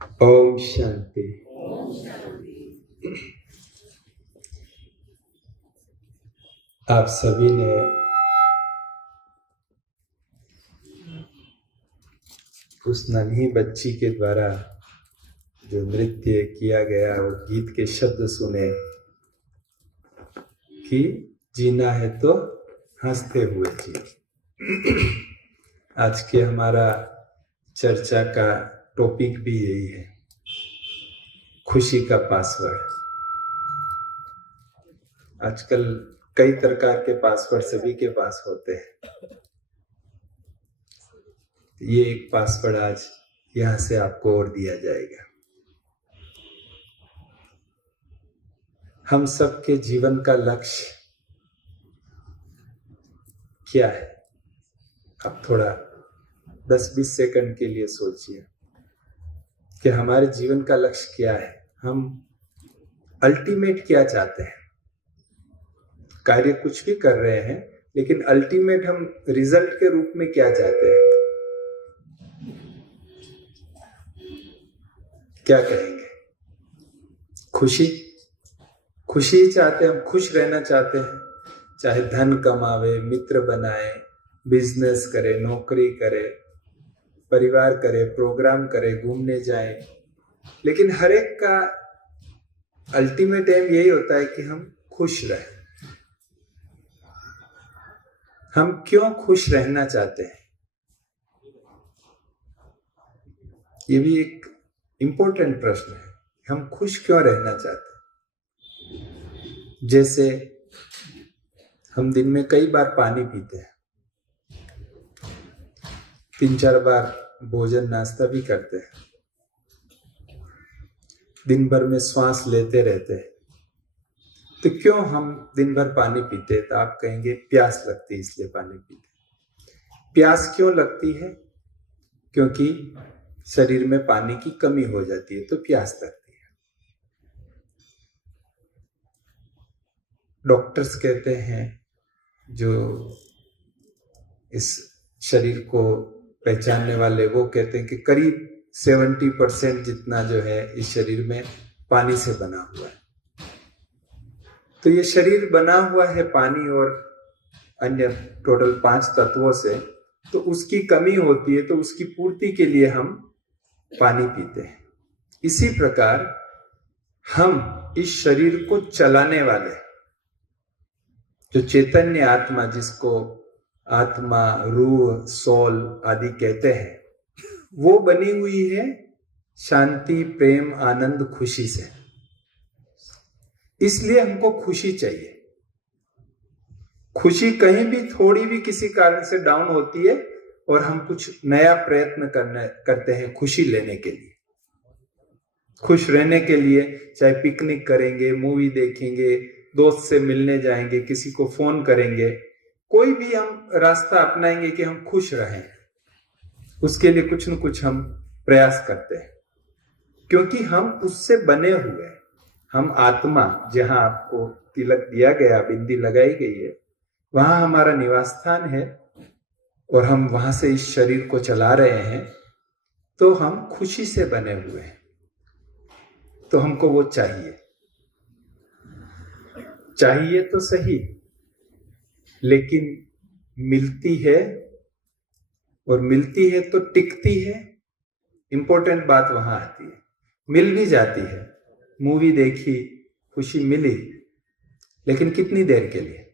ओम शांति। आप सभी ने उस नन्ही बच्ची के द्वारा जो नृत्य किया गया और गीत के शब्द सुने कि जीना है तो हंसते हुए जी। आज के हमारा चर्चा का टॉपिक भी यही है, खुशी का पासवर्ड। आजकल कई प्रकार के पासवर्ड सभी के पास होते हैं। ये एक पासवर्ड आज यहां से आपको और दिया जाएगा। हम सबके जीवन का लक्ष्य क्या है? आप थोड़ा 10-20 सेकंड के लिए सोचिए कि हमारे जीवन का लक्ष्य क्या है। हम अल्टीमेट क्या चाहते हैं? कार्य कुछ भी कर रहे हैं, लेकिन अल्टीमेट हम रिजल्ट के रूप में क्या चाहते हैं? क्या कहेंगे? खुशी। खुशी चाहते हैं, हम खुश रहना चाहते हैं। चाहे धन कमावे, मित्र बनाए, बिजनेस करे, नौकरी करे, परिवार करे, प्रोग्राम करे, घूमने जाए, लेकिन हर एक का अल्टीमेट एम यही होता है कि हम खुश रहें। हम क्यों खुश रहना चाहते हैं? ये भी एक इंपॉर्टेंट प्रश्न है। हम खुश क्यों रहना चाहते हैं? जैसे हम दिन में कई बार पानी पीते हैं, 3-4 बार भोजन नाश्ता भी करते हैं, दिन भर में श्वास लेते रहते हैं, तो क्यों हम दिन भर पानी पीते हैं? तो आप कहेंगे प्यास लगती है इसलिए पानी पीते हैं। प्यास क्यों लगती है? क्योंकि शरीर में पानी की कमी हो जाती है तो प्यास लगती है। डॉक्टर्स कहते हैं, जो इस शरीर को पहचानने वाले, वो कहते हैं कि करीब 70% जितना जो है इस शरीर में पानी से बना हुआ है। तो ये शरीर बना हुआ है पानी और अन्य टोटल 5 तत्वों से, तो उसकी कमी होती है, तो उसकी पूर्ति के लिए हम पानी पीते हैं। इसी प्रकार हम इस शरीर को चलाने वाले जो चैतन्य आत्मा, जिसको आत्मा, रूह, सोल आदि कहते हैं, वो बनी हुई है शांति, प्रेम, आनंद, खुशी से। इसलिए हमको खुशी चाहिए। खुशी कहीं भी थोड़ी भी किसी कारण से डाउन होती है और हम कुछ नया प्रयत्न करते हैं खुशी लेने के लिए, खुश रहने के लिए। चाहे पिकनिक करेंगे, मूवी देखेंगे, दोस्त से मिलने जाएंगे, किसी को फोन करेंगे, कोई भी हम रास्ता अपनाएंगे कि हम खुश रहें। उसके लिए कुछ न कुछ हम प्रयास करते हैं, क्योंकि हम उससे बने हुए हैं। हम आत्मा, जहां आपको तिलक दिया गया, बिंदी लगाई गई है, वहां हमारा निवास स्थान है और हम वहां से इस शरीर को चला रहे हैं, तो हम खुशी से बने हुए हैं। तो हमको वो चाहिए। चाहिए तो सही, लेकिन मिलती है, और मिलती है तो टिकती है। इंपॉर्टेंट बात वहां आती है। मिल भी जाती है, मूवी देखी, खुशी मिली, लेकिन कितनी देर के लिए?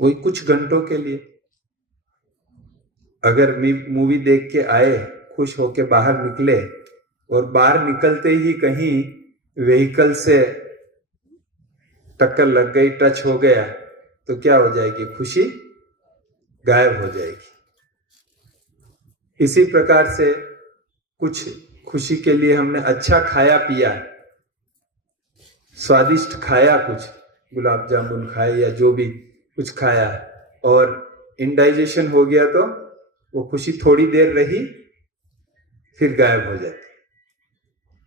वही कुछ घंटों के लिए। अगर मूवी देख के आए, खुश होके बाहर निकले, और बाहर निकलते ही कहीं व्हीकल से टक्कर लग गई, टच हो गया, तो क्या हो जाएगी? खुशी गायब हो जाएगी। इसी प्रकार से कुछ खुशी के लिए हमने अच्छा खाया पिया, स्वादिष्ट खाया, कुछ गुलाब जामुन खाए या जो भी कुछ खाया, और इंडाइजेशन हो गया, तो वो खुशी थोड़ी देर रही, फिर गायब हो जाती।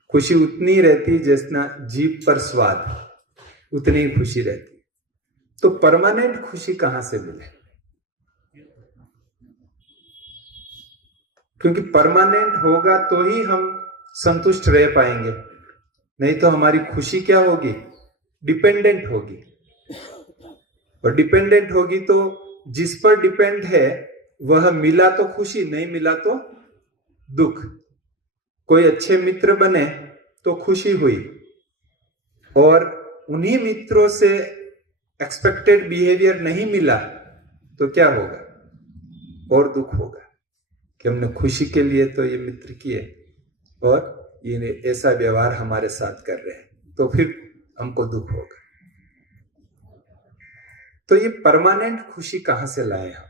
खुशी उतनी रहती जितना जीभ पर स्वाद, उतनी ही खुशी रहती। तो परमानेंट खुशी कहां से मिले? क्योंकि परमानेंट होगा तो ही हम संतुष्ट रह पाएंगे। नहीं तो हमारी खुशी क्या होगी? डिपेंडेंट होगी। और डिपेंडेंट होगी तो जिस पर डिपेंड है वह मिला तो खुशी, नहीं मिला तो दुख। कोई अच्छे मित्र बने तो खुशी हुई, और उन्हीं मित्रों से एक्सपेक्टेड बिहेवियर नहीं मिला तो क्या होगा? और दुख होगा कि हमने खुशी के लिए तो ये मित्र किए और ये ऐसा व्यवहार हमारे साथ कर रहे हैं, तो फिर हमको दुख होगा। तो ये परमानेंट खुशी कहां से लाए हम,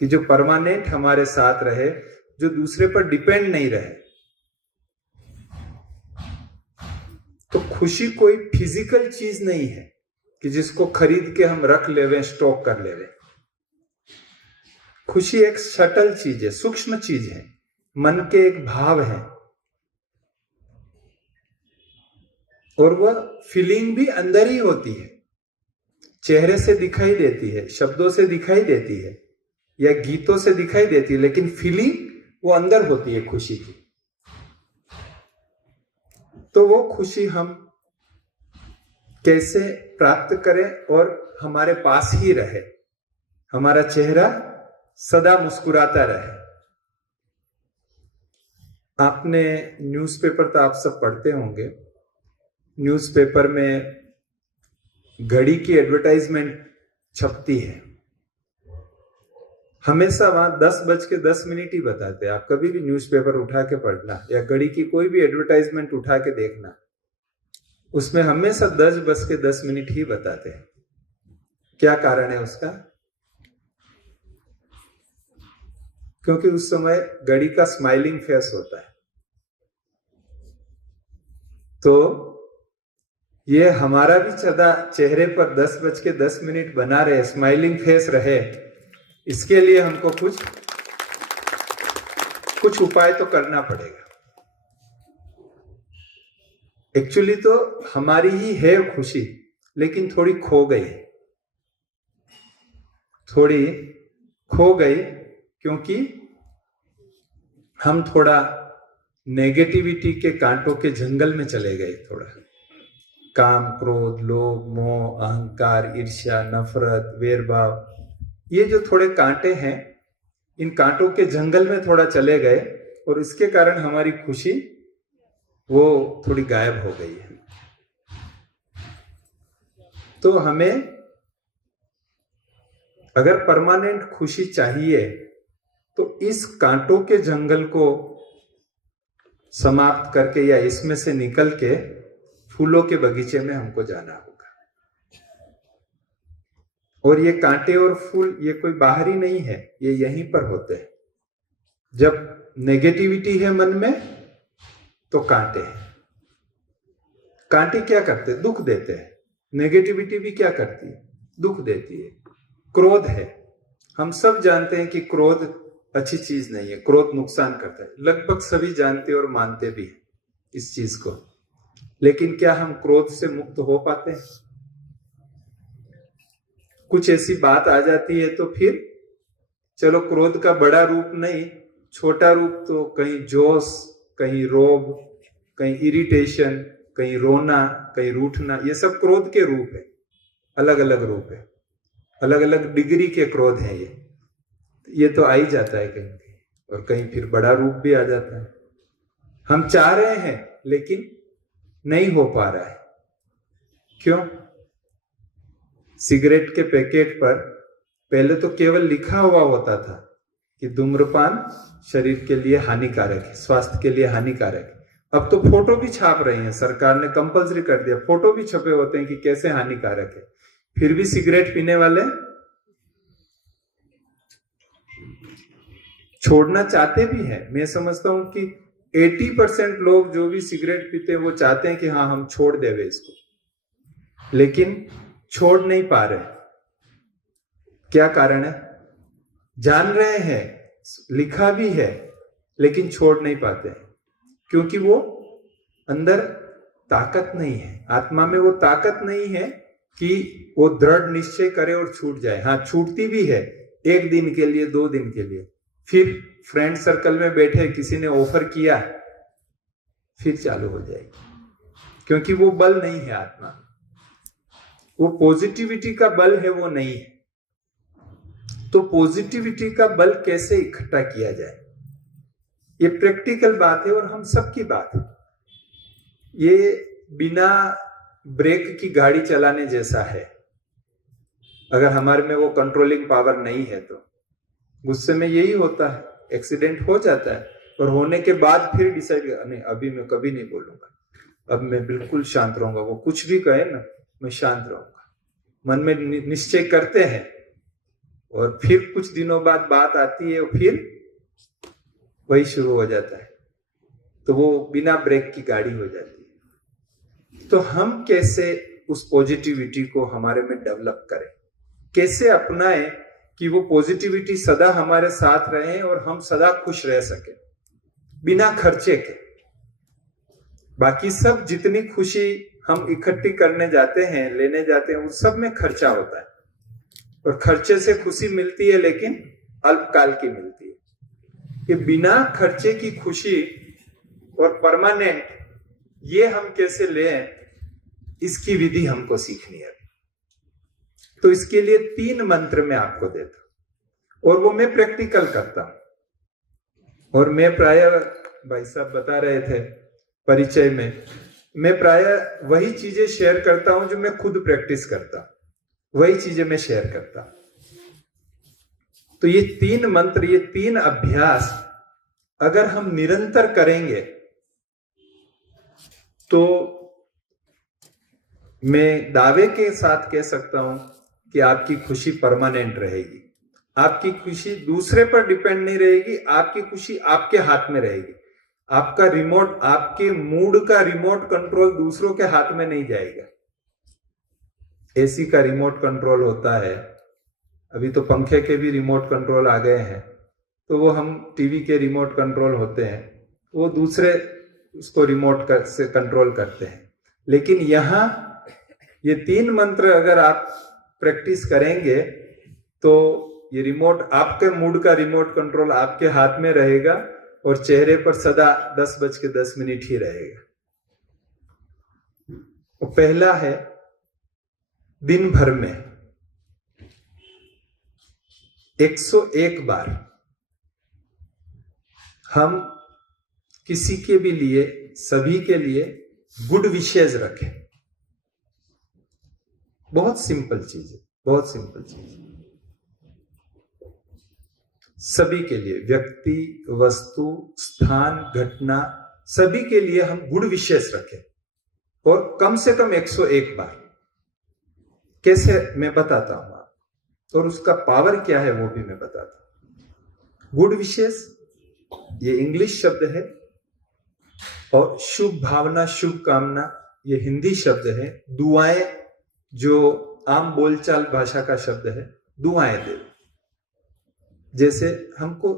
कि जो परमानेंट हमारे साथ रहे, जो दूसरे पर डिपेंड नहीं रहे। तो खुशी कोई फिजिकल चीज नहीं है कि जिसको खरीद के हम रख लेवे, स्टॉक कर लेवे। खुशी एक सटल चीज है, सूक्ष्म चीज है, मन के एक भाव है, और वह फीलिंग भी अंदर ही होती है, चेहरे से दिखाई देती है, शब्दों से दिखाई देती है या गीतों से दिखाई देती है, लेकिन फीलिंग वो अंदर होती है खुशी की। तो वो खुशी हम कैसे प्राप्त करें और हमारे पास ही रहे, हमारा चेहरा सदा मुस्कुराता रहे। आपने न्यूज़पेपर तो आप सब पढ़ते होंगे, न्यूज़पेपर में घड़ी की एडवर्टाइजमेंट छपती है, हमेशा वहां 10:10 ही बताते हैं। आप कभी भी न्यूज़पेपर उठा के पढ़ना या घड़ी की कोई भी एडवर्टाइजमेंट उठा के देखना, उसमें हमेशा 10:10 ही बताते हैं। क्या कारण है उसका? क्योंकि उस समय घड़ी का स्माइलिंग फेस होता है। तो ये हमारा भी सदा चेहरे पर 10:10 बना रहे, स्माइलिंग फेस रहे, इसके लिए हमको कुछ उपाय तो करना पड़ेगा। एक्चुअली तो हमारी ही है खुशी, लेकिन थोड़ी खो गई क्योंकि हम थोड़ा नेगेटिविटी के कांटों के जंगल में चले गए। थोड़ा काम, क्रोध, लोभ, मोह, अहंकार, ईर्ष्या, नफरत, वेरभाव, ये जो थोड़े कांटे हैं, इन कांटों के जंगल में थोड़ा चले गए, और इसके कारण हमारी खुशी वो थोड़ी गायब हो गई है। तो हमें अगर परमानेंट खुशी चाहिए तो इस कांटों के जंगल को समाप्त करके या इसमें से निकल के फूलों के बगीचे में हमको जाना होगा। और ये कांटे और फूल ये कोई बाहरी नहीं है, ये यहीं पर होते हैं। जब नेगेटिविटी है मन में तो कांटे हैं। कांटे क्या करते हैं? दुख देते हैं। नेगेटिविटी भी क्या करती है? दुख देती है। क्रोध है, हम सब जानते हैं कि क्रोध अच्छी चीज नहीं है, क्रोध नुकसान करता है, लगभग सभी जानते और मानते भी हैं इस चीज को। लेकिन क्या हम क्रोध से मुक्त हो पाते हैं? कुछ ऐसी बात आ जाती है तो फिर चलो, क्रोध का बड़ा रूप नहीं, छोटा रूप तो कहीं जोश, कहीं रोब, कहीं इरिटेशन, कहीं रोना, कहीं रूठना, ये सब क्रोध के रूप है। अलग अलग रूप है, अलग अलग डिग्री के क्रोध है। ये तो आ ही जाता है कहीं कहीं, और कहीं फिर बड़ा रूप भी आ जाता है। हम चाह रहे हैं लेकिन नहीं हो पा रहा है। क्यों? सिगरेट के पैकेट पर पहले तो केवल लिखा हुआ होता था कि धूम्रपान शरीर के लिए हानिकारक है, स्वास्थ्य के लिए हानिकारक है। अब तो फोटो भी छाप रहे हैं, सरकार ने कंपलसरी कर दिया, फोटो भी छपे होते हैं कि कैसे हानिकारक है। फिर भी सिगरेट पीने वाले छोड़ना चाहते भी हैं। मैं समझता हूं कि 80% लोग जो भी सिगरेट पीते हैं वो चाहते हैं कि हाँ हम छोड़ देवे इसको, लेकिन छोड़ नहीं पा रहे। क्या कारण है? जान रहे हैं, लिखा भी है, लेकिन छोड़ नहीं पाते हैं, क्योंकि वो अंदर ताकत नहीं है, आत्मा में वो ताकत नहीं है कि वो दृढ़ निश्चय करे और छूट जाए। हाँ, छूटती भी है 1 दिन के लिए, 2 दिन के लिए। फिर फ्रेंड सर्कल में बैठे, किसी ने ऑफर किया फिर चालू हो जाएगी, क्योंकि वो बल नहीं है आत्मा, वो पॉजिटिविटी का बल है, वो नहीं है। तो पॉजिटिविटी का बल कैसे इकट्ठा किया जाए, ये प्रैक्टिकल बात है और हम सबकी बात है। ये बिना ब्रेक की गाड़ी चलाने जैसा है। अगर हमारे में वो कंट्रोलिंग पावर नहीं है तो गुस्से में यही होता है, एक्सीडेंट हो जाता है और होने के बाद फिर डिसाइड, नहीं अभी मैं कभी नहीं बोलूंगा, अब मैं बिल्कुल शांत रहूंगा, वो कुछ भी कहे ना मैं शांत रहूंगा। मन में निश्चय करते हैं और फिर कुछ दिनों बाद बात आती है और फिर वही शुरू हो जाता है, तो वो बिना ब्रेक की गाड़ी हो जाती है। तो हम कैसे उस पॉजिटिविटी को हमारे में डेवलप करें, कैसे अपनाएं कि वो पॉजिटिविटी सदा हमारे साथ रहे और हम सदा खुश रह सके बिना खर्चे के। बाकी सब जितनी खुशी हम इकट्ठी करने जाते हैं, लेने जाते हैं, उस सब में खर्चा होता है और खर्चे से खुशी मिलती है लेकिन अल्पकाल की मिलती है। कि बिना खर्चे की खुशी और परमानेंट, ये हम कैसे लें, इसकी विधि हमको सीखनी है। तो इसके लिए 3 मंत्र मैं आपको देता हूं और वो मैं प्रैक्टिकल करता हूं। और मैं प्राय, भाई साहब बता रहे थे परिचय में, मैं प्राय वही चीजें शेयर करता हूं जो मैं खुद प्रैक्टिस करता हूं, वही चीजें मैं शेयर करता हूं। तो ये 3 मंत्र, ये 3 अभ्यास अगर हम निरंतर करेंगे तो मैं दावे के साथ कह सकता हूं कि आपकी खुशी परमानेंट रहेगी। आपकी खुशी दूसरे पर डिपेंड नहीं रहेगी, आपकी खुशी आपके हाथ में रहेगी। आपका रिमोट, आपके मूड का रिमोट कंट्रोल दूसरों के हाथ में नहीं जाएगा। एसी का रिमोट कंट्रोल होता है, अभी तो पंखे के भी रिमोट कंट्रोल आ गए हैं, तो वो हम टीवी के रिमोट कंट्रोल होते हैं, वो दूसरे उसको रिमोट से कंट्रोल करते हैं। लेकिन यहां ये 3 मंत्र अगर आप प्रैक्टिस करेंगे तो ये रिमोट, आपके मूड का रिमोट कंट्रोल आपके हाथ में रहेगा और चेहरे पर सदा 10:10 ही रहेगा। तो पहला है, दिन भर में 101 बार हम किसी के भी लिए, सभी के लिए गुड विशेष रखें। बहुत सिंपल चीज है, बहुत सिंपल चीज है। सभी के लिए, व्यक्ति, वस्तु, स्थान, घटना, सभी के लिए हम गुड विशेष रखें और कम से कम 101 बार। कैसे, मैं बताता हूं आप, और उसका पावर क्या है वो भी मैं बताता हूं। गुड विशेष ये इंग्लिश शब्द है और शुभ भावना, शुभ कामना ये हिंदी शब्द है। दुआएं जो आम बोलचाल भाषा का शब्द है, दुआएं दे। जैसे हमको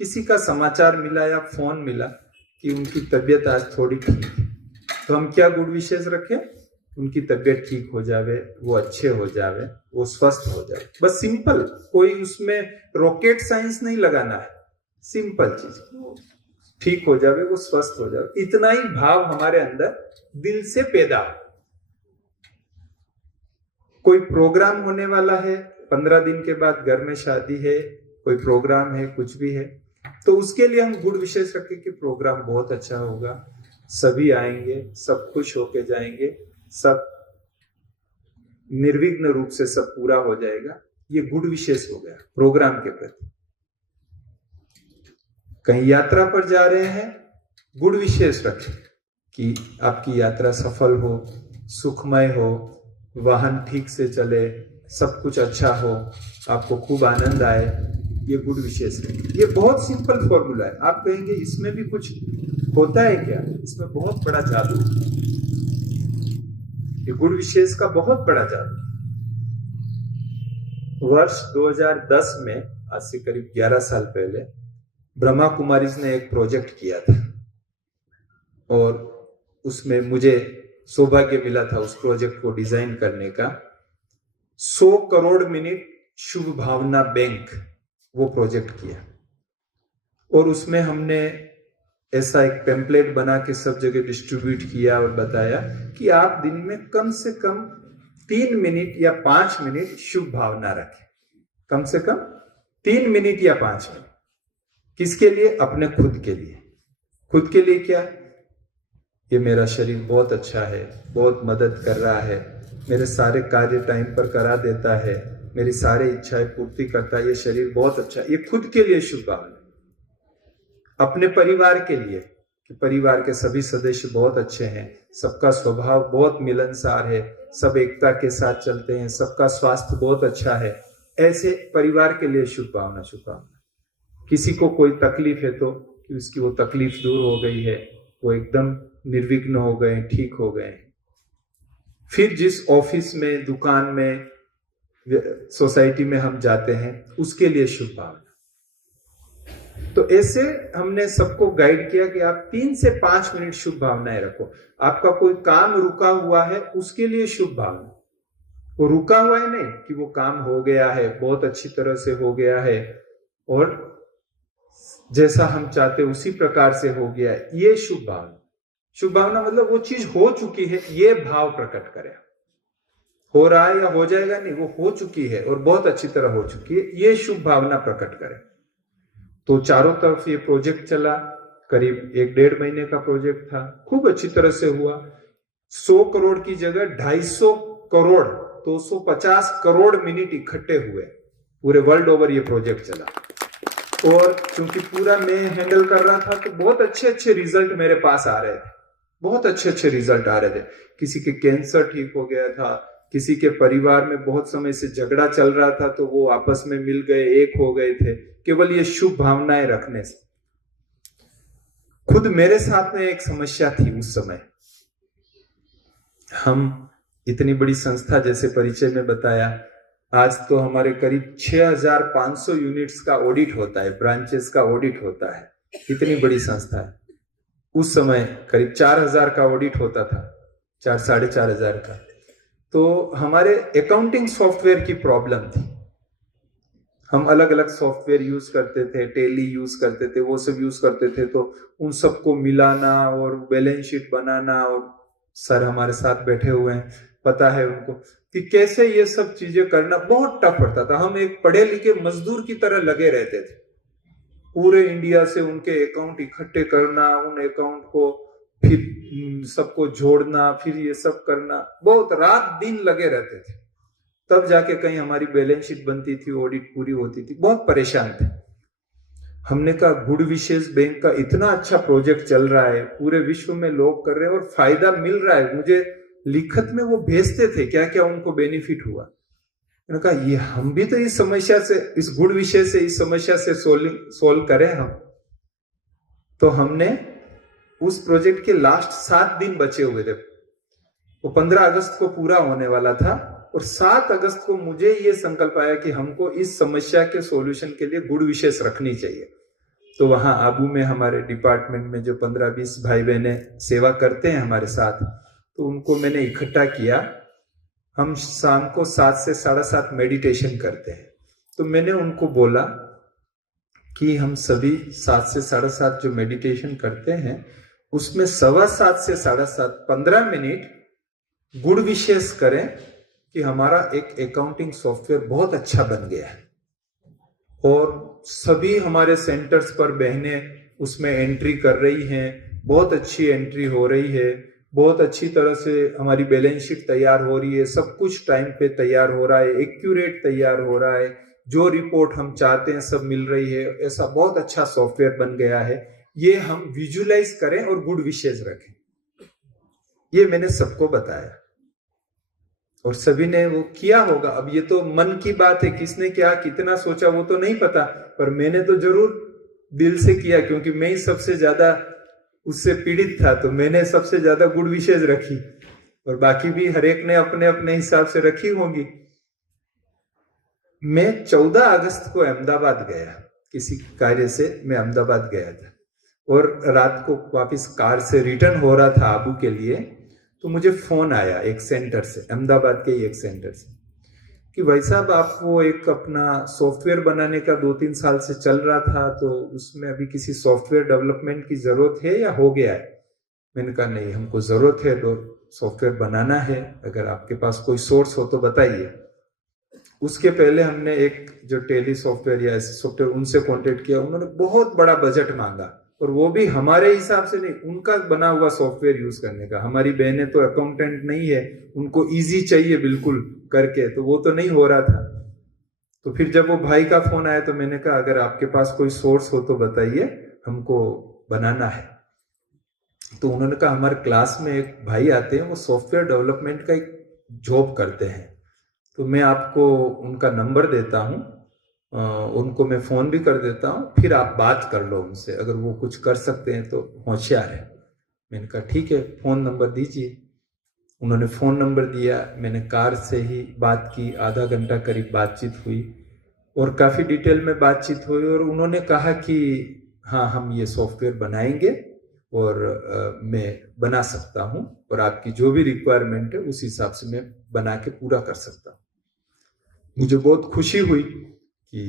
किसी का समाचार मिला या फोन मिला कि उनकी तबीयत आज थोड़ी ठीक है, तो हम क्या गुड विशेष रखें, उनकी तबीयत ठीक हो जावे, वो अच्छे हो जावे, वो स्वस्थ हो जाए। बस सिंपल, कोई उसमें रॉकेट साइंस नहीं लगाना है, सिंपल चीज, ठीक हो जावे, वो स्वस्थ हो जावे, इतना ही भाव हमारे अंदर दिल से पैदा हो। कोई प्रोग्राम होने वाला है, 15 दिन के बाद घर में शादी है, कोई प्रोग्राम है, कुछ भी है, तो उसके लिए हम गुड विशेष रखें कि प्रोग्राम बहुत अच्छा होगा, सभी आएंगे, सब खुश होके जाएंगे, सब निर्विघ्न रूप से सब पूरा हो जाएगा। ये गुड विशेष हो गया प्रोग्राम के प्रति। कहीं यात्रा पर जा रहे हैं, गुड विशेष रखें कि आपकी यात्रा सफल हो, सुखमय हो, वाहन ठीक से चले, सब कुछ अच्छा हो, आपको खूब आनंद आए, ये गुड विशेष है। ये बहुत सिंपल फॉर्मूला है। आप कहेंगे इसमें भी कुछ होता है क्या? इसमें बहुत बड़ा जादू है, ये गुड विशेष का बहुत बड़ा जादू। वर्ष 2010 में, आज से करीब 11 साल पहले, ब्रह्मा कुमारीज ने एक प्रोजेक्ट किया था और उसमें मुझे सौभाग्य मिला था उस प्रोजेक्ट को डिजाइन करने का। 100 करोड़ मिनट शुभ भावना बैंक, वो प्रोजेक्ट किया और उसमें हमने ऐसा एक टेम्पलेट बना के सब जगह डिस्ट्रीब्यूट किया और बताया कि आप दिन में कम से कम 3 मिनट या 5 मिनट शुभ भावना रखें। कम से कम 3 मिनट या 5 मिनट। किसके लिए? अपने खुद के लिए। खुद के लिए क्या? ये मेरा शरीर बहुत अच्छा है, बहुत मदद कर रहा है, मेरे सारे कार्य टाइम पर करा देता है, मेरी सारी इच्छाएं पूर्ति करता है, ये शरीर बहुत अच्छा है। ये खुद के लिए शुभ भावना। अपने परिवार के लिए कि परिवार के सभी सदस्य बहुत अच्छे हैं, सबका स्वभाव बहुत मिलनसार है, सब एकता के साथ चलते हैं, सबका स्वास्थ्य बहुत अच्छा है, ऐसे परिवार के लिए शुभ भावना। शुभ भावना। किसी को कोई तकलीफ है तो कि उसकी वो तकलीफ दूर हो गई है, वो एकदम निर्विघ्न हो गए, ठीक हो गए। फिर जिस ऑफिस में, दुकान में, सोसाइटी में हम जाते हैं, उसके लिए शुभ भावना। तो ऐसे हमने सबको गाइड किया कि आप 3 से 5 मिनट शुभ भावनाएं रखो। आपका कोई काम रुका हुआ है, उसके लिए शुभ भावना। वो रुका हुआ है नहीं कि वो काम हो गया है, बहुत अच्छी तरह से हो गया है और जैसा हम चाहते उसी प्रकार से हो गया है, ये शुभ भावना। शुभ भावना मतलब वो चीज हो चुकी है, ये भाव प्रकट करे। हो रहा है या हो जाएगा नहीं, वो हो चुकी है और बहुत अच्छी तरह हो चुकी है, ये शुभ भावना प्रकट करे। तो चारों तरफ ये प्रोजेक्ट चला, करीब 1-1.5 महीने का प्रोजेक्ट था, खूब अच्छी तरह से हुआ। 100 करोड़ की जगह 250 करोड़ 250 करोड़ मिनट इकट्ठे हुए, पूरे वर्ल्ड ओवर ये प्रोजेक्ट चला। और क्योंकि पूरा मैं हैंडल कर रहा था तो बहुत अच्छे अच्छे रिजल्ट मेरे पास आ रहे थे, बहुत अच्छे अच्छे रिजल्ट आ रहे थे। किसी के कैंसर ठीक हो गया था, किसी के परिवार में बहुत समय से झगड़ा चल रहा था तो वो आपस में मिल गए, एक हो गए थे, केवल ये शुभ भावनाएं रखने से। खुद मेरे साथ में एक समस्या थी उस समय। हम इतनी बड़ी संस्था, जैसे परिचय में बताया, आज तो हमारे करीब 6500 यूनिट्स का ऑडिट होता है, ब्रांचेस का ऑडिट होता है, इतनी बड़ी संस्था है। उस समय करीब 4000 का ऑडिट होता था, 4,500 का। तो हमारे अकाउंटिंग सॉफ्टवेयर की प्रॉब्लम थी। हम अलग अलग सॉफ्टवेयर यूज करते थे, टेली यूज करते थे, वो सब यूज करते थे, तो उन सबको मिलाना और बैलेंस शीट बनाना, और सर हमारे साथ बैठे हुए हैं, पता है उनको कि कैसे ये सब चीजें करना बहुत टफ पड़ता था। हम एक पढ़े लिखे मजदूर की तरह लगे रहते थे, पूरे इंडिया से उनके अकाउंट इकट्ठे करना, उन अकाउंट को फिर सबको जोड़ना, फिर ये सब करना, बहुत रात दिन लगे रहते थे, तब जाके कहीं हमारी बैलेंस शीट बनती थी, ऑडिट पूरी होती थी। बहुत परेशान थे। हमने कहा गुड विशेष बैंक का इतना अच्छा प्रोजेक्ट चल रहा है, पूरे विश्व में लोग कर रहे हैं और फायदा मिल रहा है, मुझे लिखत में वो भेजते थे क्या क्या उनको बेनिफिट हुआ। मैंने कहा ये हम भी तो इस समस्या से, इस गुड विषय से, इस समस्या से सोल्व करें हम। तो हमने उस प्रोजेक्ट के लास्ट 7 दिन बचे हुए थे, वो 15 अगस्त को पूरा होने वाला था, और 7 अगस्त को मुझे ये संकल्प आया कि हमको इस समस्या के सॉल्यूशन के लिए गुड विशेष रखनी चाहिए। तो वहां आबू में हमारे डिपार्टमेंट में जो 15-20 भाई बहने सेवा करते हैं हमारे साथ, तो उनको मैंने इकट्ठा किया। हम शाम को 7 से 7:30 मेडिटेशन करते हैं। तो मैंने उनको बोला कि हम सभी 7 से 7:30 जो मेडिटेशन करते हैं, उसमें 7:15 से 7:30 15 मिनट गुड विशेष करें कि हमारा एक अकाउंटिंग सॉफ्टवेयर बहुत अच्छा बन गया है, और सभी हमारे सेंटर्स पर बहनें उसमें एंट्री कर रही हैं, बहुत अच्छी एंट्री हो रही है, बहुत अच्छी तरह से हमारी बैलेंस शीट तैयार हो रही है, सब कुछ टाइम पे तैयार हो रहा है, एक्यूरेट तैयार हो रहा है, जो रिपोर्ट हम चाहते हैं सब मिल रही है, ऐसा बहुत अच्छा सॉफ्टवेयर बन गया है। ये हम विजुलाइज करें और गुड विशेष रखें। ये मैंने सबको बताया और सभी ने वो किया होगा। अब ये तो मन की बात है, किसने क्या कितना सोचा वो तो नहीं पता, पर मैंने तो जरूर दिल से किया, क्योंकि मैं ही सबसे ज्यादा उससे पीड़ित था, तो मैंने सबसे ज्यादा गुड विशेष रखी, और बाकी भी हर एक ने अपने अपने हिसाब से रखी होंगी। मैं 14 अगस्त को अहमदाबाद गया, किसी कार्य से मैं अहमदाबाद गया था, और रात को वापस कार से रिटर्न हो रहा था आबू के लिए, तो मुझे फोन आया एक सेंटर से, अहमदाबाद के एक सेंटर से, कि भाई साहब आप वो एक अपना सॉफ्टवेयर बनाने का 2-3 साल से चल रहा था, तो उसमें अभी किसी सॉफ्टवेयर डेवलपमेंट की जरूरत है या हो गया है? मैंने कहा नहीं, हमको जरूरत है, सॉफ्टवेयर बनाना है, अगर आपके पास कोई सोर्स हो तो बताइए। उसके पहले हमने एक जो टेली सॉफ्टवेयर या ऐसे सॉफ्टवेयर उनसे कॉन्टेक्ट किया, उन्होंने बहुत बड़ा बजट मांगा, और वो भी हमारे हिसाब से नहीं, उनका बना हुआ सॉफ्टवेयर यूज करने का। हमारी बहनें तो अकाउंटेंट नहीं है, उनको इजी चाहिए बिल्कुल करके, तो वो तो नहीं हो रहा था। तो फिर जब वो भाई का फोन आया तो मैंने कहा अगर आपके पास कोई सोर्स हो तो बताइए, हमको बनाना है। तो उन्होंने कहा हमारे क्लास में एक भाई आते हैं, वो सॉफ्टवेयर डेवलपमेंट का एक जॉब करते हैं, तो मैं आपको उनका नंबर देता हूँ, उनको मैं फोन भी कर देता हूँ, फिर आप बात कर लो उनसे, अगर वो कुछ कर सकते हैं तो होशियार है। मैंने कहा ठीक है, फोन नंबर दीजिए। उन्होंने फोन नंबर दिया, मैंने कार से ही बात की, आधा घंटा करीब बातचीत हुई और काफी डिटेल में बातचीत हुई, और उन्होंने कहा कि हाँ हम ये सॉफ्टवेयर बनाएंगे और मैं बना सकता हूँ, और आपकी जो भी रिक्वायरमेंट है उस हिसाब से मैं बना के पूरा कर सकता हूँ। मुझे बहुत खुशी हुई कि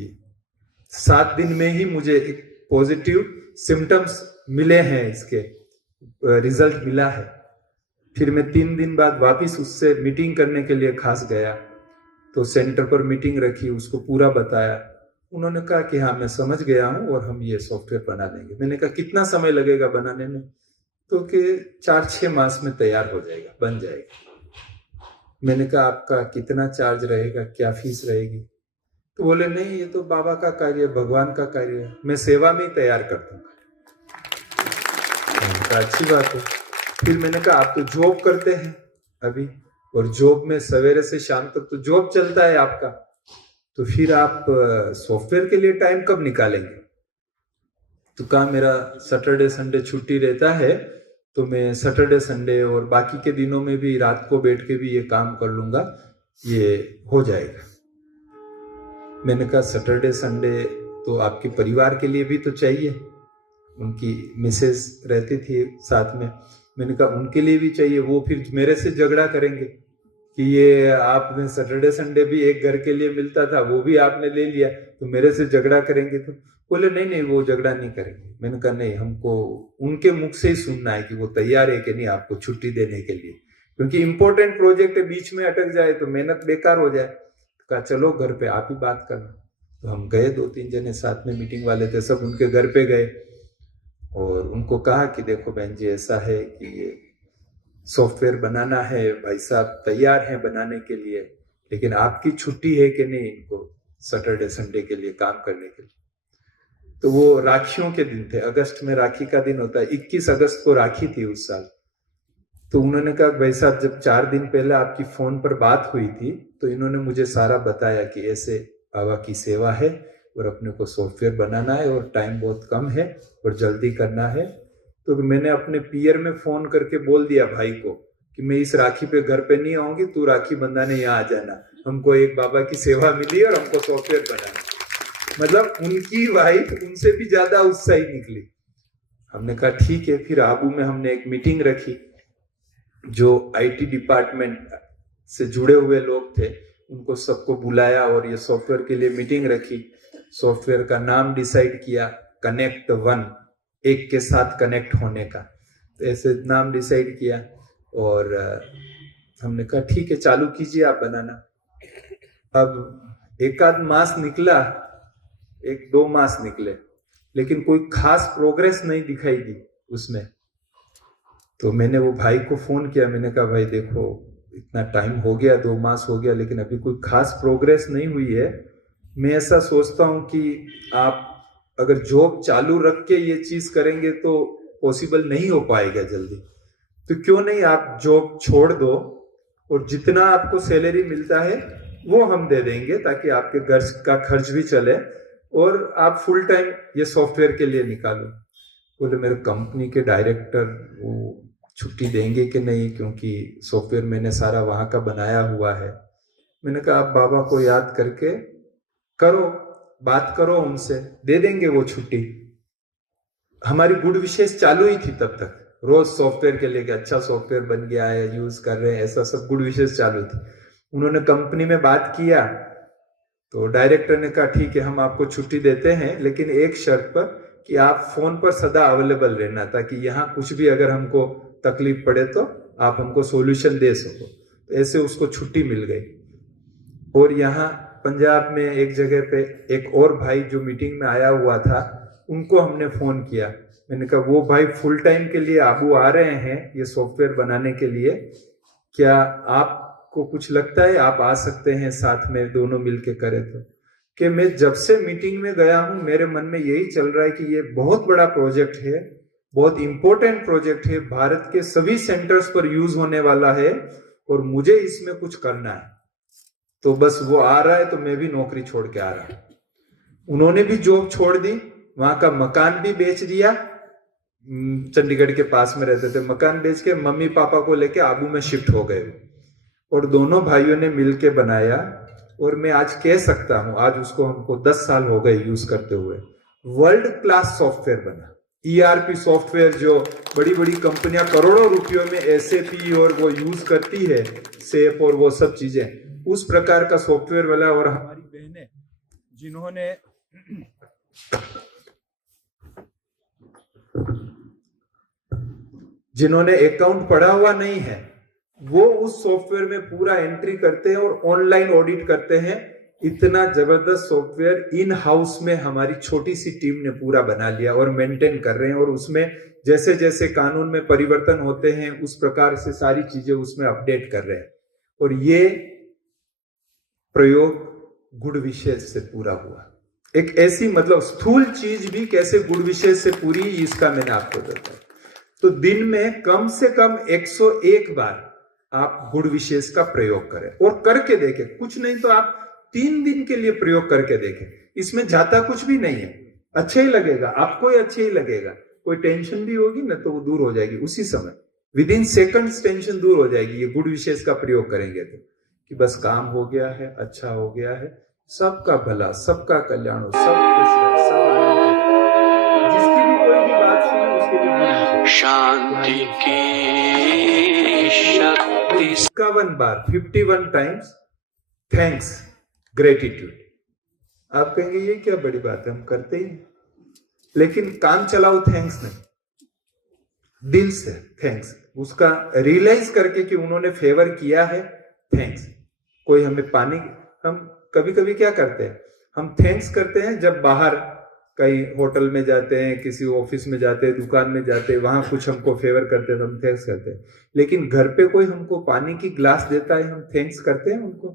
7 दिन में ही मुझे एक पॉजिटिव सिम्टम्स मिले हैं, इसके रिजल्ट मिला है। फिर मैं 3 दिन बाद वापिस उससे मीटिंग करने के लिए खास गया, तो सेंटर पर मीटिंग रखी, उसको पूरा बताया। उन्होंने कहा कि हाँ मैं समझ गया हूँ और हम ये सॉफ्टवेयर बना देंगे। मैंने कहा कितना समय लगेगा बनाने में? तो कि 4-6 मास में तैयार हो जाएगा, बन जाएगा। मैंने कहा आपका कितना चार्ज रहेगा, क्या फीस रहेगी? तो बोले नहीं, ये तो बाबा का कार्य, भगवान का कार्य है, मैं सेवा में ही तैयार कर दूंगा। मैंने कहा अच्छी बात है। फिर मैंने कहा आप तो जॉब करते हैं अभी, और जॉब में सवेरे से शाम तक तो जॉब चलता है आपका, तो फिर आप सॉफ्टवेयर के लिए टाइम कब निकालेंगे? तो कहा मेरा सैटरडे संडे छुट्टी रहता है, तो मैं सैटरडे संडे और बाकी के दिनों में भी रात को बैठ के भी ये काम कर लूंगा, ये हो जाएगा। मैंने कहा सैटरडे संडे तो आपके परिवार के लिए भी तो चाहिए, उनकी मिसेज रहती थी साथ में। मैंने कहा उनके लिए भी चाहिए, वो फिर मेरे से झगड़ा करेंगे कि ये आपने सैटरडे संडे भी एक घर के लिए मिलता था, वो भी आपने ले लिया, तो मेरे से झगड़ा करेंगे। तो बोले नहीं नहीं, वो झगड़ा नहीं करेंगे। मैंने कहा नहीं, हमको उनके मुख से ही सुनना है कि वो तैयार है कि नहीं आपको छुट्टी देने के लिए, क्योंकि इंपॉर्टेंट प्रोजेक्ट बीच में अटक जाए तो मेहनत बेकार हो जाए। तो कहा चलो घर पे आप ही बात करना। तो हम गए, 2-3 जने साथ में मीटिंग वाले थे, सब उनके घर पे गए और उनको कहा कि देखो बहन जी ऐसा है कि ये सॉफ्टवेयर बनाना है, भाई साहब तैयार हैं बनाने के लिए, लेकिन आपकी छुट्टी है कि नहीं इनको सैटरडे संडे के लिए काम करने के लिए? तो वो राखियों के दिन थे, अगस्त में राखी का दिन होता है, 21 अगस्त को राखी थी उस साल। तो उन्होंने कहा भाई साहब जब 4 दिन पहले आपकी फोन पर बात हुई थी, तो इन्होंने मुझे सारा बताया कि ऐसे बाबा की सेवा है और अपने को सॉफ्टवेयर बनाना है और टाइम बहुत कम है और जल्दी करना है। तो मैंने अपने पीयर में फोन करके बोल दिया भाई को कि मैं इस राखी पे घर पे नहीं आऊंगी, तू राखी बंधाने यहाँ आ जाना, हमको एक बाबा की सेवा मिली और हमको सॉफ्टवेयर बनाना। मतलब उनकी वाइफ उनसे भी ज्यादा उत्साही निकली। हमने कहा ठीक है। फिर आबू में हमने एक मीटिंग रखी, जो आईटी डिपार्टमेंट से जुड़े हुए लोग थे उनको सबको बुलाया और ये सॉफ्टवेयर के लिए मीटिंग रखी। सॉफ्टवेयर का नाम डिसाइड किया, कनेक्ट वन, एक के साथ कनेक्ट होने का, तो ऐसे नाम डिसाइड किया और हमने कहा ठीक है चालू कीजिए आप बनाना। अब एक आध मास निकला, 1-2 मास निकले, लेकिन कोई खास प्रोग्रेस नहीं दिखाई दी उसमें। तो मैंने वो भाई को फोन किया, मैंने कहा भाई देखो इतना टाइम हो गया, 2 मास हो गया, लेकिन अभी कोई खास प्रोग्रेस नहीं हुई है। मैं ऐसा सोचता हूं कि आप अगर जॉब चालू रख के ये चीज करेंगे तो पॉसिबल नहीं हो पाएगा जल्दी, तो क्यों नहीं आप जॉब छोड़ दो और जितना आपको सैलरी मिलता है वो हम दे देंगे, ताकि आपके घर का खर्च भी चले और आप फुल टाइम ये सॉफ्टवेयर के लिए निकालो। बोले मेरे कंपनी के डायरेक्टर वो छुट्टी देंगे कि नहीं, क्योंकि सॉफ्टवेयर मैंने सारा वहां का बनाया हुआ है। मैंने कहा आप बाबा को याद करके करो, बात करो उनसे, दे देंगे वो छुट्टी। हमारी गुड विशेष चालू ही थी तब तक, रोज सॉफ्टवेयर के लिए अच्छा सॉफ्टवेयर बन गया है, यूज कर रहे हैं, ऐसा सब गुड विशेष चालू थी। उन्होंने कंपनी में बात किया तो डायरेक्टर ने कहा ठीक है हम आपको छुट्टी देते हैं, लेकिन एक शर्त पर कि आप फोन पर सदा अवेलेबल रहना, ताकि यहाँ कुछ भी अगर हमको तकलीफ पड़े तो आप हमको सॉल्यूशन दे सको। तो ऐसे उसको छुट्टी मिल गई। और यहाँ पंजाब में एक जगह पे एक और भाई जो मीटिंग में आया हुआ था, उनको हमने फोन किया। मैंने कहा वो भाई फुल टाइम के लिए आबू आ रहे हैं ये सॉफ्टवेयर बनाने के लिए, क्या आपको कुछ लगता है आप आ सकते हैं साथ में, दोनों मिलके करें तो? कि मैं जब से मीटिंग में गया हूं मेरे मन में यही चल रहा है कि ये बहुत बड़ा प्रोजेक्ट है, बहुत इंपॉर्टेंट प्रोजेक्ट है, भारत के सभी सेंटर्स पर यूज होने वाला है और मुझे इसमें कुछ करना है। तो बस वो आ रहा है तो मैं भी नौकरी छोड़ के आ रहा हूं। उन्होंने भी जॉब छोड़ दी, वहां का मकान भी बेच दिया, चंडीगढ़ के पास में रहते थे, मकान बेच के मम्मी पापा को लेके आबू में शिफ्ट हो गए और दोनों भाइयों ने मिलके बनाया। और मैं आज कह सकता हूं, आज उसको हमको 10 साल हो गए यूज करते हुए, वर्ल्ड क्लास सॉफ्टवेयर बना। ERP सॉफ्टवेयर जो बड़ी बड़ी कंपनियां करोड़ों रुपयों में SAP और वो यूज करती है, SAP और वो सब चीजें, उस प्रकार का सॉफ्टवेयर वाला। और हमारी बहनें जिन्होंने अकाउंट पढ़ा हुआ नहीं है वो उस सॉफ्टवेयर में पूरा एंट्री करते हैं और ऑनलाइन ऑडिट करते हैं। इतना जबरदस्त सॉफ्टवेयर इन हाउस में हमारी छोटी सी टीम ने पूरा बना लिया और मेंटेन कर रहे हैं। और उसमें जैसे जैसे कानून में परिवर्तन होते हैं उस प्रकार से सारी चीजें उसमें अपडेट कर रहे हैं। और ये प्रयोग गुण विशेष से पूरा हुआ। एक ऐसी मतलब स्थूल चीज भी कैसे गुण विशेष से पूरी, इसका मैंने आपको बताया। तो दिन में कम से कम 101 बार आप गुण विशेष का प्रयोग करें और करके देखें। कुछ नहीं तो आप 3 दिन के लिए प्रयोग करके देखें, इसमें जाता कुछ भी नहीं है, अच्छा ही लगेगा आपको, ही अच्छा ही लगेगा। कोई टेंशन भी होगी ना तो वो दूर हो जाएगी उसी समय, विद इन सेकंड्स टेंशन दूर हो जाएगी ये गुण विशेष का प्रयोग करेंगे तो। कि बस काम हो गया है, अच्छा हो गया है, सबका भला, सबका कल्याण हो, सब खुश रहे, सब आनंद हो। जिसकी भी कोई भी बात सुने उसके लिए शांति की शक्ति। 51 बार 51 टाइम्स थैंक्स, ग्रेटिट्यूड। आप कहेंगे ये क्या बड़ी बात है, हम करते ही, लेकिन काम चलाओ थैंक्स नहीं, दिल से थैंक्स, उसका रियलाइज करके कि उन्होंने फेवर किया है, थैंक्स। कोई हमें पानी, हम कभी कभी क्या करते हैं, हम थैंक्स करते हैं जब बाहर कहीं होटल में जाते हैं, किसी ऑफिस में जाते हैं, दुकान में जाते हैं, वहां कुछ हमको फेवर करते हैं तो हम थैंक्स करते हैं। लेकिन घर पे कोई हमको पानी की ग्लास देता है, हम थैंक्स करते हैं उनको,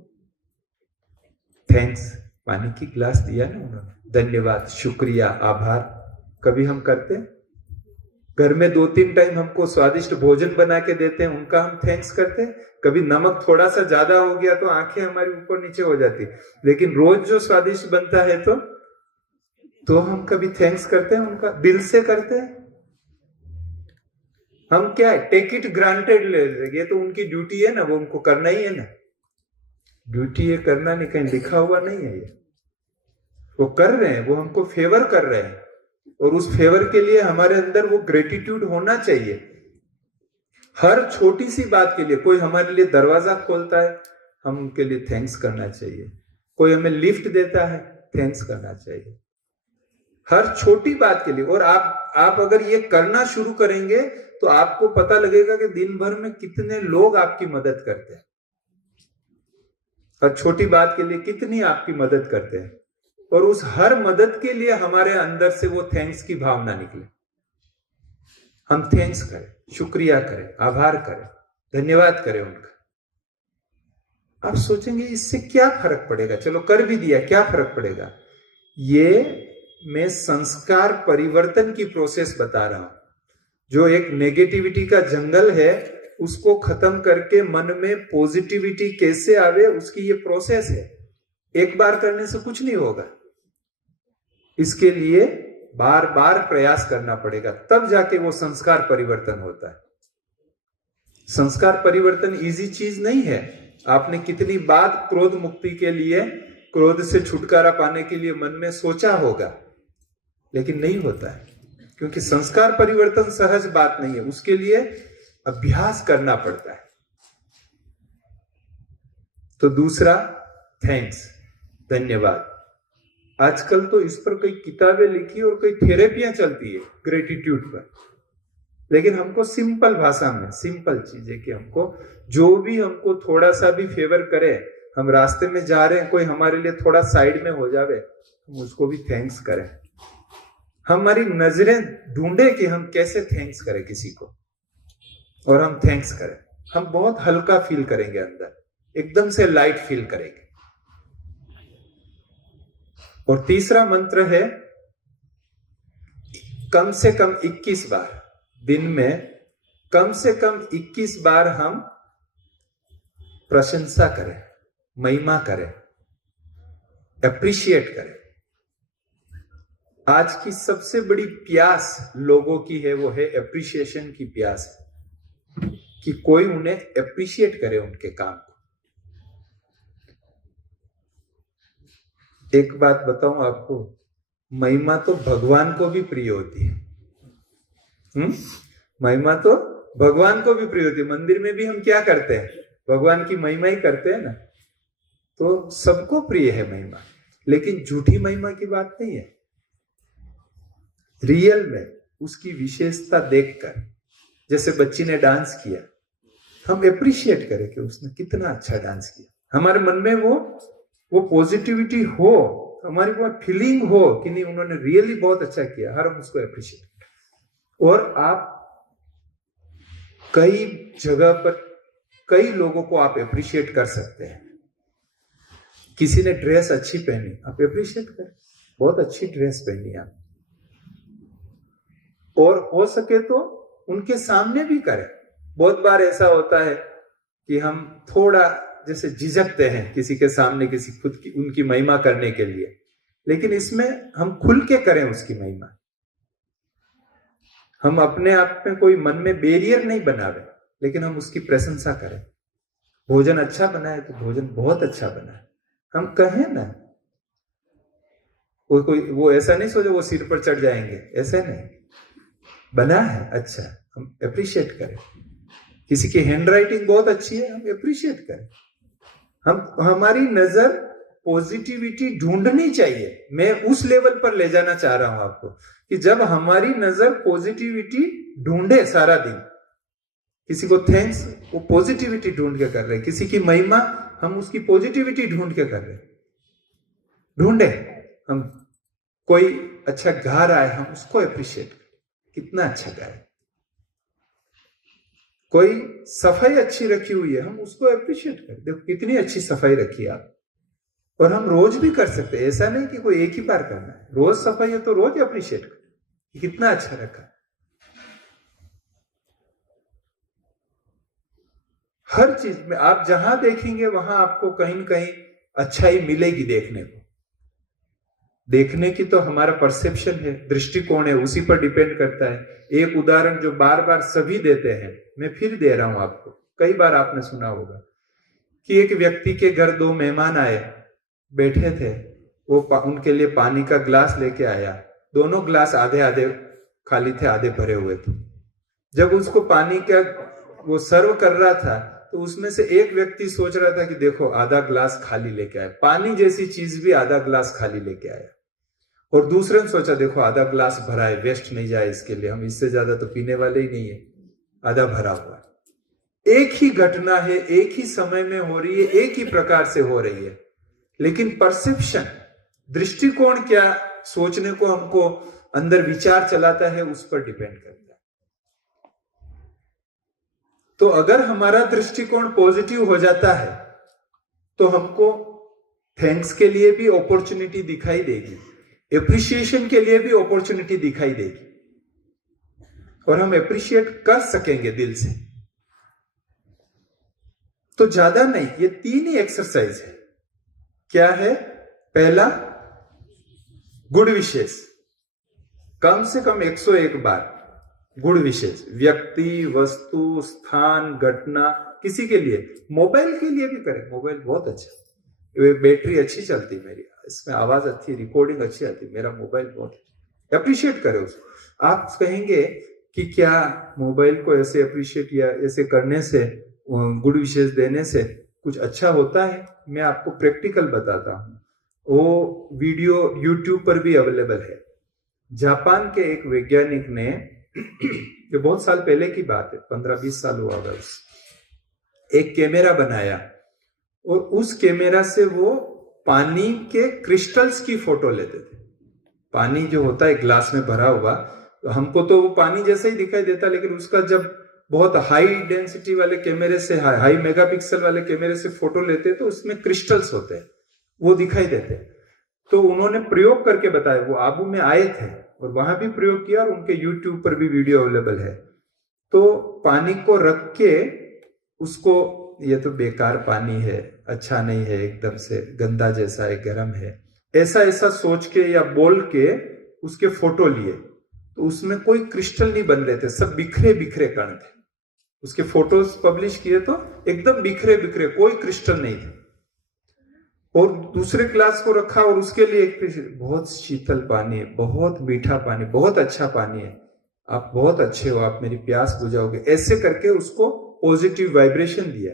थैंक्स, पानी की ग्लास दिया ना उन्होंने, धन्यवाद, शुक्रिया, आभार, कभी हम करते हैं? घर में 2-3 टाइम हमको स्वादिष्ट भोजन बना के देते हैं, उनका हम थैंक्स करते हैं? कभी नमक थोड़ा सा ज्यादा हो गया तो आंखें हमारी ऊपर नीचे हो जाती, लेकिन रोज जो स्वादिष्ट बनता है तो हम कभी थैंक्स करते हैं उनका, दिल से करते हैं? हम क्या है, टेक इट ग्रांटेड ले लेंगे, तो उनकी ड्यूटी है ना, वो उनको करना ही है ना, ड्यूटी है करना, नहीं कहीं लिखा हुआ नहीं है, ये वो कर रहे हैं, वो हमको फेवर कर रहे हैं। और उस फेवर के लिए हमारे अंदर वो ग्रेटिट्यूड होना चाहिए। हर छोटी सी बात के लिए, कोई हमारे लिए दरवाजा खोलता है, हम उनके लिए थैंक्स करना चाहिए। कोई हमें लिफ्ट देता है, थैंक्स करना चाहिए, हर छोटी बात के लिए। और आप अगर ये करना शुरू करेंगे तो आपको पता लगेगा कि दिन भर में कितने लोग आपकी मदद करते हैं, हर छोटी बात के लिए कितनी आपकी मदद करते हैं। और उस हर मदद के लिए हमारे अंदर से वो थैंक्स की भावना निकले, हम थैंक्स करें, शुक्रिया करें, आभार करें, धन्यवाद करें उनका। आप सोचेंगे इससे क्या फर्क पड़ेगा, चलो कर भी दिया, क्या फर्क पड़ेगा? ये मैं संस्कार परिवर्तन की प्रोसेस बता रहा हूं। जो एक नेगेटिविटी का जंगल है उसको खत्म करके मन में पॉजिटिविटी कैसे आवे, उसकी ये प्रोसेस है। एक बार करने से कुछ नहीं होगा, इसके लिए बार बार प्रयास करना पड़ेगा, तब जाके वो संस्कार परिवर्तन होता है। संस्कार परिवर्तन इजी चीज नहीं है। आपने कितनी बात क्रोध मुक्ति के लिए, क्रोध से छुटकारा पाने के लिए मन में सोचा होगा, लेकिन नहीं होता है, क्योंकि संस्कार परिवर्तन सहज बात नहीं है, उसके लिए अभ्यास करना पड़ता है। तो दूसरा थैंक्स, धन्यवाद। आजकल तो इस पर कई किताबें लिखी और कई थेरेपियां चलती है ग्रेटिट्यूड पर, लेकिन हमको सिंपल भाषा में सिंपल चीजें कि हमको जो भी हमको थोड़ा सा भी फेवर करे, हम रास्ते में जा रहे हैं, कोई हमारे लिए थोड़ा साइड में हो जावे, हम उसको भी थैंक्स करें। हमारी नजरें ढूंढे कि हम कैसे थैंक्स करें किसी को, और हम थैंक्स करें। हम बहुत हल्का फील करेंगे, अंदर एकदम से लाइट फील करेंगे। और तीसरा मंत्र है कम से कम 21 बार दिन में, कम से कम 21 बार हम प्रशंसा करें, महिमा करें, एप्रिशिएट करें। आज की सबसे बड़ी प्यास लोगों की है, वो है एप्रिशिएशन की प्यास, कि कोई उन्हें एप्रिशिएट करे उनके काम को। एक बात बताऊं आपको, महिमा तो भगवान को भी प्रिय होती है। महिमा तो भगवान को भी प्रिय होती है। मंदिर में भी हम क्या करते हैं, भगवान की महिमा ही करते हैं ना। तो सबको प्रिय है महिमा, लेकिन झूठी महिमा की बात नहीं है। रियल में उसकी विशेषता देखकर, जैसे बच्ची ने डांस किया, हम एप्रिशिएट करें कि उसने कितना अच्छा डांस किया। हमारे मन में वो पॉजिटिविटी हो, हमारी वो फीलिंग हो कि नहीं उन्होंने रियली बहुत अच्छा किया, हर हम उसको एप्रिशिएट करें। और आप कई जगह पर कई लोगों को आप एप्रिशिएट कर सकते हैं। किसी ने ड्रेस अच्छी पहनी, आप एप्रिशिएट करें, बहुत अच्छी ड्रेस पहनी आप। और हो सके तो उनके सामने भी करें। बहुत बार ऐसा होता है कि हम थोड़ा जैसे झिझकते हैं किसी के सामने किसी खुद की उनकी महिमा करने के लिए, लेकिन इसमें हम खुल के करें उसकी महिमा। हम अपने आप में कोई मन में बैरियर नहीं बनावे, लेकिन हम उसकी प्रशंसा करें। भोजन अच्छा बना है तो भोजन बहुत अच्छा बना है हम कहें ना। वो ऐसा नहीं सोचे वो सिर पर चढ़ जाएंगे, ऐसा नहीं। बना है अच्छा, हम एप्रिशिएट करें। किसी की हैंड राइटिंग बहुत अच्छी है, हम एप्रिशिएट करें। हमारी नजर पॉजिटिविटी ढूंढनी चाहिए। मैं उस लेवल पर ले जाना चाह रहा हूं आपको कि जब हमारी नजर पॉजिटिविटी ढूंढे सारा दिन, किसी को थैंक्स वो पॉजिटिविटी ढूंढ के कर रहे, किसी की महिमा हम उसकी पॉजिटिविटी ढूंढ के कर रहे। ढूंढे हम, कोई अच्छा गा रहा है हम उसको एप्रिशिएट करें, कितना अच्छा गाए। कोई सफाई अच्छी रखी हुई है हम उसको एप्रिशिएट करें, देखो कितनी अच्छी सफाई रखी है आप। और हम रोज भी कर सकते हैं, ऐसा नहीं कि कोई एक ही बार करना है। रोज सफाई है तो रोज एप्रिशिएट करें, कितना अच्छा रखा। हर चीज में आप जहां देखेंगे वहां आपको कहीं न कहीं अच्छाई मिलेगी देखने को। देखने की तो हमारा परसेप्शन है, दृष्टिकोण है, उसी पर डिपेंड करता है। एक उदाहरण जो बार बार सभी देते हैं, मैं फिर दे रहा हूं आपको, कई बार आपने सुना होगा कि एक व्यक्ति के घर 2 मेहमान आए, बैठे थे, वो उनके लिए पानी का ग्लास लेके आया। दोनों ग्लास आधे आधे खाली थे, आधे भरे हुए थे। जब उसको पानी का वो सर्व कर रहा था तो उसमें से एक व्यक्ति सोच रहा था कि देखो आधा ग्लास खाली लेके आया, पानी जैसी चीज भी आधा ग्लास खाली लेके आया। और दूसरे ने सोचा देखो आधा ग्लास भरा है, वेस्ट नहीं जाए इसके लिए, हम इससे ज्यादा तो पीने वाले ही नहीं है, आधा भरा हुआ है। एक ही घटना है, एक ही समय में हो रही है, एक ही प्रकार से हो रही है, लेकिन परसेप्शन, दृष्टिकोण क्या सोचने को हमको अंदर विचार चलाता है, उस पर डिपेंड करता है। तो अगर हमारा दृष्टिकोण पॉजिटिव हो जाता है तो हमको थैंक्स के लिए भी अपॉर्चुनिटी दिखाई देगी, एप्रिशिएशन के लिए भी अपॉर्चुनिटी दिखाई देगी, और हम एप्रिशिएट कर सकेंगे दिल से। तो ज्यादा नहीं, ये 3 ही एक्सरसाइज है। क्या है? पहला, गुड विशेष, कम से कम 101 बार गुड विशेष, व्यक्ति, वस्तु, स्थान, घटना, किसी के लिए, मोबाइल के लिए भी करें। मोबाइल बहुत अच्छा, बैटरी अच्छी चलती मेरी, इसमें आवाज अच्छी, रिकॉर्डिंग अच्छी आती, मेरा मोबाइल बहुत अच्छा। अप्रिशिएट करें उसको। आप कहेंगे कि क्या मोबाइल को ऐसे अप्रिशिएट या ऐसे करने से, गुड विशेष देने से कुछ अच्छा होता है। मैं आपको प्रैक्टिकल बताता हूँ, वो वीडियो यूट्यूब पर भी अवेलेबल है। जापान के एक वैज्ञानिक ने ये बहुत साल पहले की बात है, 15-20 साल हुआ होगा, एक कैमरा बनाया और उस कैमरा से वो पानी के क्रिस्टल्स की फोटो लेते थे। पानी जो होता है ग्लास में भरा हुआ, तो हमको तो वो पानी जैसा ही दिखाई देता, लेकिन उसका जब बहुत हाई डेंसिटी वाले कैमरे से, हाई मेगापिक्सल वाले कैमरे से फोटो लेते तो उसमें क्रिस्टल्स होते हैं, वो दिखाई देते। तो उन्होंने प्रयोग करके बताया, वो आबू में आए थे और वहां भी प्रयोग किया और उनके यूट्यूब पर भी वीडियो अवेलेबल है। तो पानी को रख के उसको, ये तो बेकार पानी है, अच्छा नहीं है, एकदम से गंदा जैसा है, गर्म है, ऐसा ऐसा सोच के या बोल के उसके फोटो लिए, तो उसमें कोई क्रिस्टल नहीं बन रहे थे, सब बिखरे बिखरे कण थे। उसके फोटोज पब्लिश किए तो एकदम बिखरे बिखरे, कोई क्रिस्टल नहीं थे। और दूसरे क्लास को रखा और उसके लिए एक बहुत शीतल पानी है, बहुत मीठा पानी, बहुत अच्छा पानी है, आप बहुत अच्छे हो, आप मेरी प्यास बुझाओगे, ऐसे करके उसको पॉजिटिव वाइब्रेशन दिया।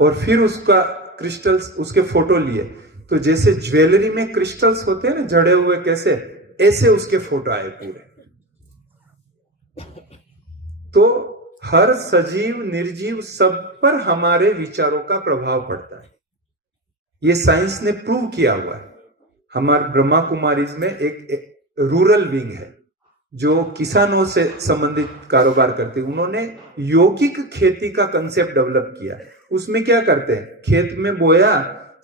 और फिर उसका क्रिस्टल्स, उसके फोटो लिए, तो जैसे ज्वेलरी में क्रिस्टल्स होते हैं ना जड़े हुए, कैसे, ऐसे उसके फोटो आए पूरे। तो हर सजीव निर्जीव सब पर हमारे विचारों का प्रभाव पड़ता है, ये साइंस ने प्रूव किया हुआ है। हमारे ब्रह्मा कुमारीज में एक रूरल विंग है जो किसानों से संबंधित कारोबार करते हैं। उन्होंने यौगिक खेती का कंसेप्ट डेवलप किया। उसमें क्या करते हैं, खेत में बोया,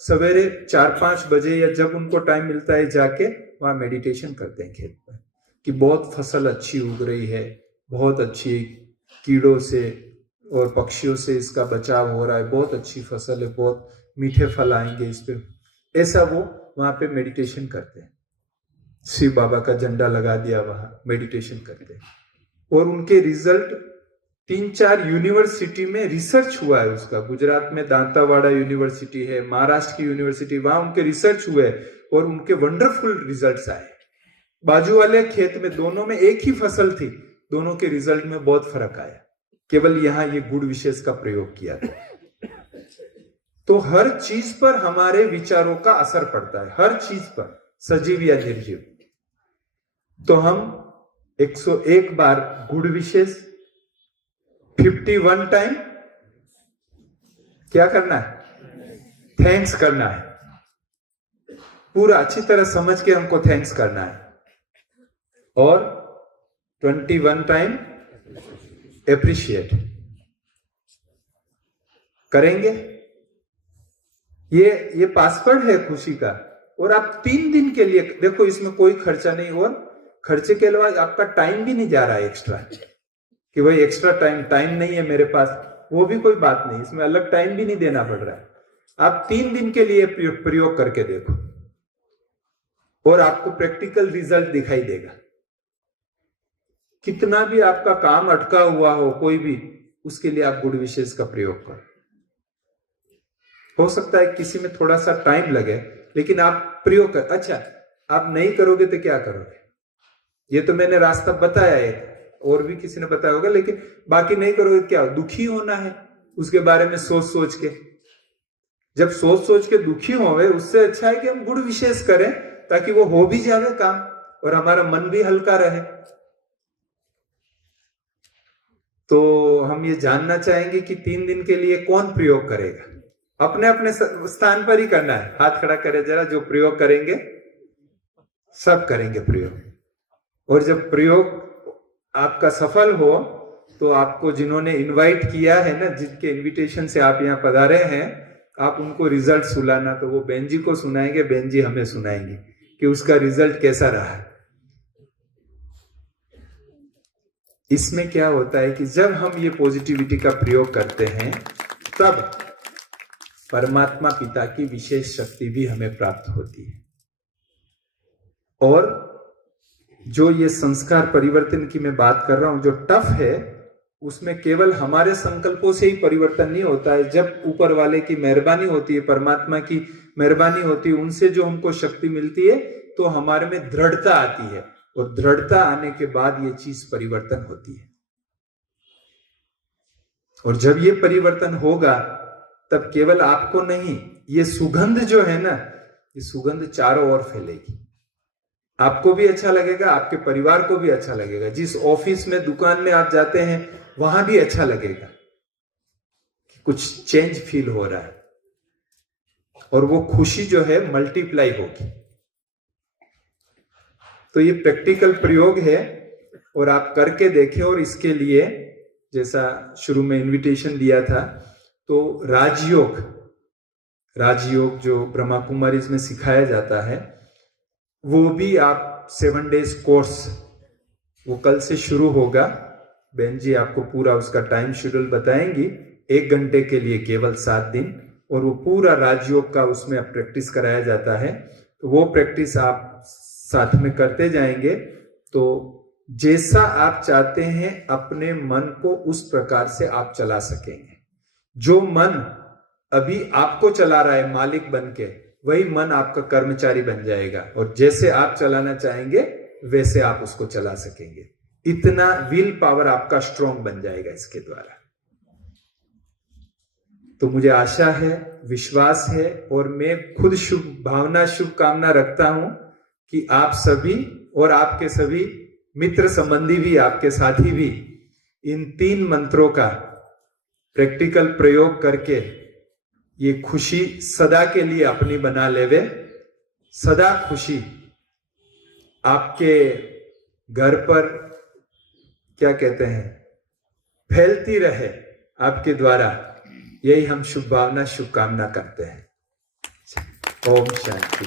सवेरे 4-5 बजे या जब उनको टाइम मिलता है जाके वहां मेडिटेशन करते हैं खेत पर, कि बहुत फसल अच्छी उग रही है, बहुत अच्छी कीड़ों से और पक्षियों से इसका बचाव हो रहा है, बहुत अच्छी फसल है, बहुत मीठे फल आएंगे इस पे, ऐसा वो वहां पे मेडिटेशन करते हैं। शिव बाबा का झंडा लगा दिया, वहां मेडिटेशन करते हैं। और उनके रिजल्ट 3-4 यूनिवर्सिटी में रिसर्च हुआ है उसका। गुजरात में दांतावाड़ा यूनिवर्सिटी है, महाराष्ट्र की यूनिवर्सिटी, वहां उनके रिसर्च हुए और उनके वंडरफुल रिजल्ट्स आए। बाजू वाले खेत में, दोनों में एक ही फसल थी, दोनों के रिजल्ट में बहुत फर्क आया, केवल यहां ये गुण विशेष का प्रयोग किया था। तो हर चीज पर हमारे विचारों का असर पड़ता है, हर चीज पर, सजीव या निर्जीव। तो हम 101 बार गुण विशेष, 51 टाइम क्या करना है, थैंक्स करना है। पूरा अच्छी तरह समझ के हमको थैंक्स करना है। और 21 टाइम एप्रिशिएट करेंगे। ये पासवर्ड है खुशी का। और आप 3 दिन के लिए देखो, इसमें कोई खर्चा नहीं, और खर्चे के अलावा आपका टाइम भी नहीं जा रहा है एक्स्ट्रा, कि भाई एक्स्ट्रा टाइम नहीं है मेरे पास, वो भी कोई बात नहीं, इसमें अलग टाइम भी नहीं देना पड़ रहा है। आप 3 दिन के लिए प्रयोग करके देखो और आपको प्रैक्टिकल रिजल्ट दिखाई देगा। कितना भी आपका काम अटका हुआ हो, कोई भी, उसके लिए आप गुण विशेष का प्रयोग करो। हो सकता है किसी में थोड़ा सा टाइम लगे, लेकिन आप प्रयोग कर। अच्छा, आप नहीं करोगे तो क्या करोगे? ये तो मैंने रास्ता बताया है, और भी किसी ने बताया होगा, लेकिन बाकी नहीं करोगे क्या? दुखी होना है उसके बारे में सोच सोच के। जब सोच सोच के दुखी होवे, उससे अच्छा है कि हम गुण विशेष करें, ताकि वो हो भी जावे काम और हमारा मन भी हल्का रहे। तो हम ये जानना चाहेंगे कि 3 दिन के लिए कौन प्रयोग करेगा। अपने अपने स्थान पर ही करना है। हाथ खड़ा करे जरा, जो प्रयोग करेंगे, सब करेंगे प्रयोग। और जब प्रयोग आपका सफल हो, तो आपको जिन्होंने इनवाइट किया है ना, जिनके इनविटेशन से आप यहाँ पधारे हैं, आप उनको रिजल्ट सुनाना। तो वो बहन जी को सुनाएंगे, बहन जी हमें सुनाएंगे कि उसका रिजल्ट कैसा रहा। इसमें क्या होता है कि जब हम ये पॉजिटिविटी का प्रयोग करते हैं, तब परमात्मा पिता की विशेष शक्ति भी हमें प्राप्त होती है। और जो ये संस्कार परिवर्तन की मैं बात कर रहा हूं, जो टफ है, उसमें केवल हमारे संकल्पों से ही परिवर्तन नहीं होता है। जब ऊपर वाले की मेहरबानी होती है, परमात्मा की मेहरबानी होती है, उनसे जो हमको शक्ति मिलती है, तो हमारे में दृढ़ता आती है। और दृढ़ता आने के बाद ये चीज परिवर्तन होती है। और जब ये परिवर्तन होगा, तब केवल आपको नहीं, ये सुगंध जो है ना, ये सुगंध चारों ओर फैलेगी। आपको भी अच्छा लगेगा, आपके परिवार को भी अच्छा लगेगा। जिस ऑफिस में, दुकान में आप जाते हैं, वहां भी अच्छा लगेगा कि कुछ चेंज फील हो रहा है, और वो खुशी जो है मल्टीप्लाई होगी। तो ये प्रैक्टिकल प्रयोग है और आप करके देखें। और इसके लिए जैसा शुरू में इनविटेशन दिया था, तो राजयोग जो ब्रह्मा कुमारीज में सिखाया जाता है, वो भी आप 7 डेज कोर्स, वो कल से शुरू होगा। बहन जी आपको पूरा उसका टाइम शेड्यूल बताएंगी। 1 घंटे के लिए केवल 7 दिन, और वो पूरा राजयोग का उसमें प्रैक्टिस कराया जाता है। तो वो प्रैक्टिस आप साथ में करते जाएंगे, तो जैसा आप चाहते हैं अपने मन को उस प्रकार से आप चला सकेंगे। जो मन अभी आपको चला रहा है मालिक बन के, वही मन आपका कर्मचारी बन जाएगा, और जैसे आप चलाना चाहेंगे वैसे आप उसको चला सकेंगे। इतना विल पावर आपका स्ट्रांग बन जाएगा इसके द्वारा। तो मुझे आशा है, विश्वास है, और मैं खुद शुभकामना रखता हूं कि आप सभी और आपके सभी मित्र संबंधी भी, आपके साथी भी इन 3 मंत्रों का प्रैक्टिकल प्रयोग करके ये खुशी सदा के लिए अपनी बना लेवे। सदा खुशी आपके घर पर, क्या कहते हैं, फैलती रहे आपके द्वारा। यही हम शुभकामना करते हैं। ओम शांति।